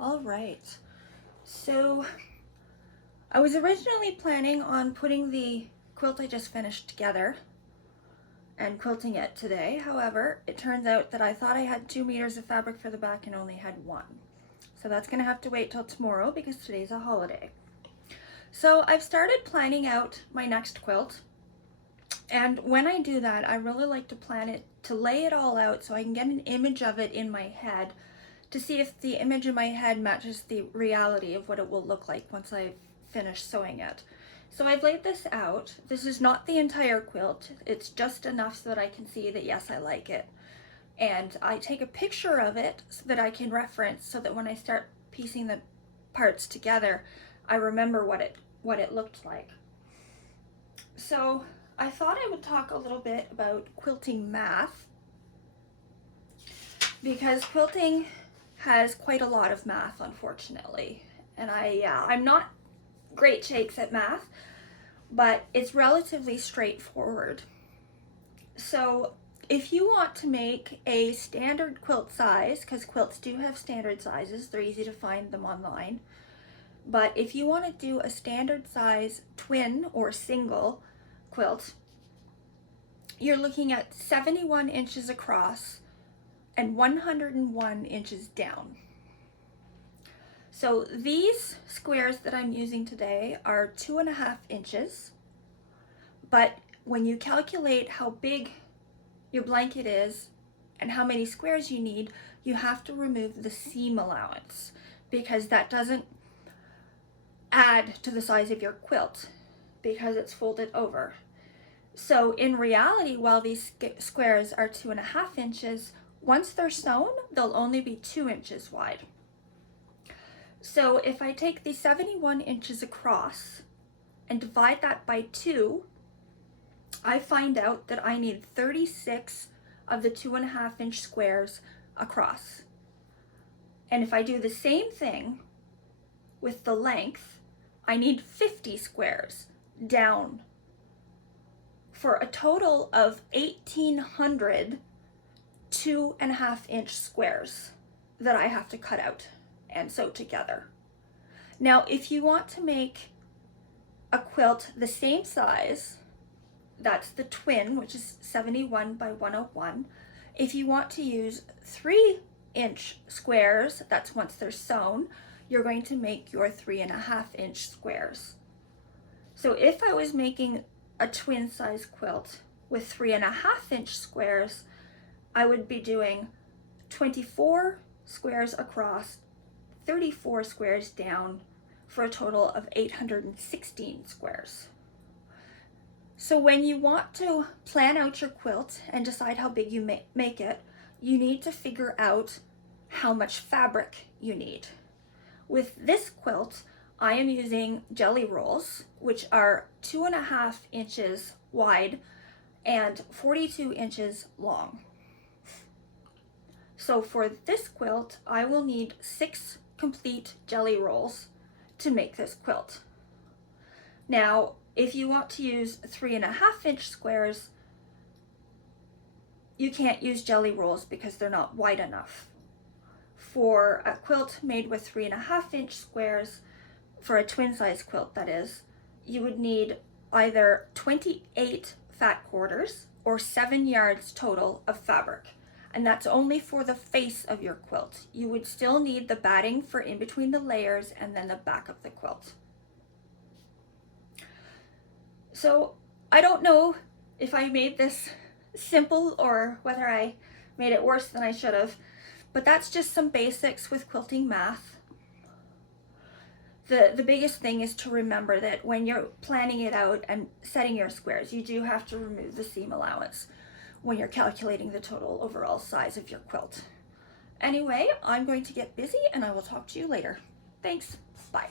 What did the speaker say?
All right, so I was originally planning on putting the quilt I just finished together and quilting it today. However, it turns out that I thought I had 2 meters of fabric for the back and only had 1. So that's gonna have to wait till tomorrow because today's a holiday. So I've started planning out my next quilt. And when I do that, I really like to plan it, to lay it all out so I can get an image of it in my head to see if the image in my head matches the reality of what it will look like once I've finished sewing it. So I've laid this out. This is not the entire quilt. It's just enough so that I can see that yes, I like it. And I take a picture of it so that I can reference so that when I start piecing the parts together, I remember what it looked like. So I thought I would talk a little bit about quilting math because quilting has quite a lot of math, unfortunately. And I'm not great shakes at math, but it's relatively straightforward. So if you want to make a standard quilt size, because quilts do have standard sizes, they're easy to find them online. But if you want to do a standard size twin or single quilt, you're looking at 71 inches across and 101 inches down. So these squares that I'm using today are 2.5 inches, but when you calculate how big your blanket is and how many squares you need, you have to remove the seam allowance because that doesn't add to the size of your quilt because it's folded over. So in reality, while these squares are 2.5 inches, once they're sewn, they'll only be 2 inches wide. So if I take the 71 inches across and divide that by 2, I find out that I need 36 of the 2.5 inch squares across. And if I do the same thing with the length, I need 50 squares down for a total of 1,800 2.5 inch squares that I have to cut out and sew together. Now, if you want to make a quilt the same size, that's the twin, which is 71 by 101. If you want to use 3-inch squares, that's once they're sewn, you're going to make your 3.5 inch squares. So if I was making a twin size quilt with 3.5 inch squares, I would be doing 24 squares across, 34 squares down for a total of 816 squares. So when you want to plan out your quilt and decide how big you make it, you need to figure out how much fabric you need. With this quilt, I am using jelly rolls, which are 2.5 inches wide and 42 inches long. So for this quilt, I will need 6 complete jelly rolls to make this quilt. Now, if you want to use 3.5 inch squares, you can't use jelly rolls because they're not wide enough. For a quilt made with 3.5 inch squares, for a twin size quilt that is, you would need either 28 fat quarters or 7 yards total of fabric. And that's only for the face of your quilt. You would still need the batting for in between the layers and then the back of the quilt. So I don't know if I made this simple or whether I made it worse than I should have, but that's just some basics with quilting math. The biggest thing is to remember that when you're planning it out and setting your squares, you do have to remove the seam allowance when you're calculating the total overall size of your quilt. Anyway, I'm going to get busy and I will talk to you later. Thanks, bye.